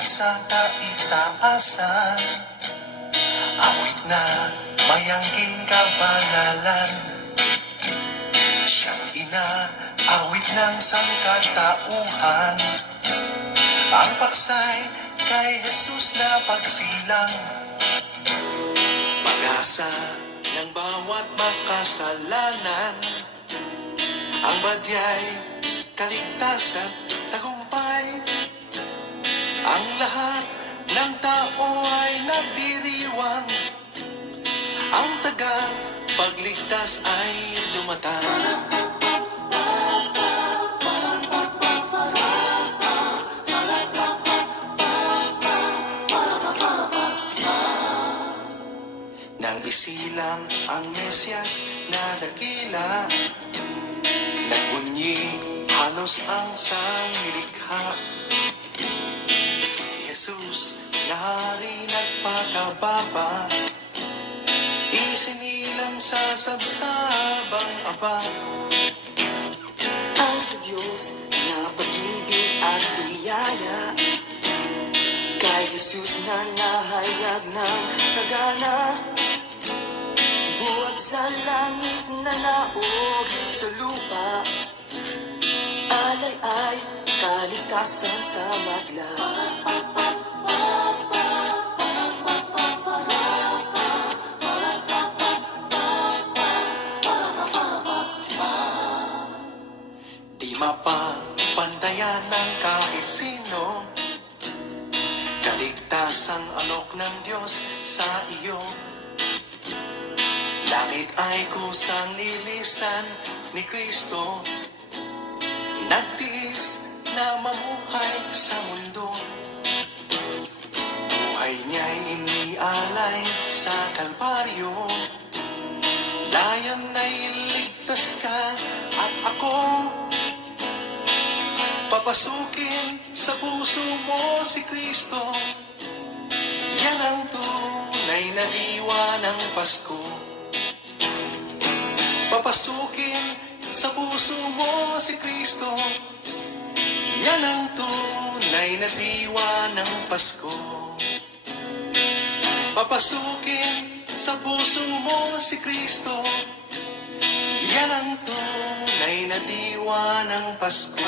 at sa kaitaasan. Awit na mayangking kabanalan, siyang ina-awit ng sangkatauhan. Ang paksay kay Jesus na pagsilang, pag-asa ng bawat makasalanan. Ang badyay, kaligtasan, tagumpay. Ang lahat ng tao ay nagdiriwang, ang tagang pagligtas ay dumatang. Nang isilang ang Mesyas na dakila, nagbunyi halos ang sangnilikha. Si Jesus na hari nagpakababa, isinilang sa sabsabang aba. Ang sa Diyos na pag-ibig at biyaya, kay Jesus na nahayag ng sagana. Buwag sa langit na naog sa lupa, alay ay kaligtasan sa madla. Di mapapantayan ng kahit sino, kaligtasang alok ng Diyos sa iyo. Langit ay kusang nilisan ni Kristo, nagtiis na mamuhay sa mundo. Buhay niya'y inialay sa Kalbaryo, layan ay iligtas ka at ako. Papasukin sa puso mo si Kristo, yan ang tunay na diwa ng Pasko. Papasukin sa puso mo si Kristo, yan ang tunay na diwa ng Pasko. Papasukin sa puso mo si Kristo, yan ang tunay na diwa ng Pasko.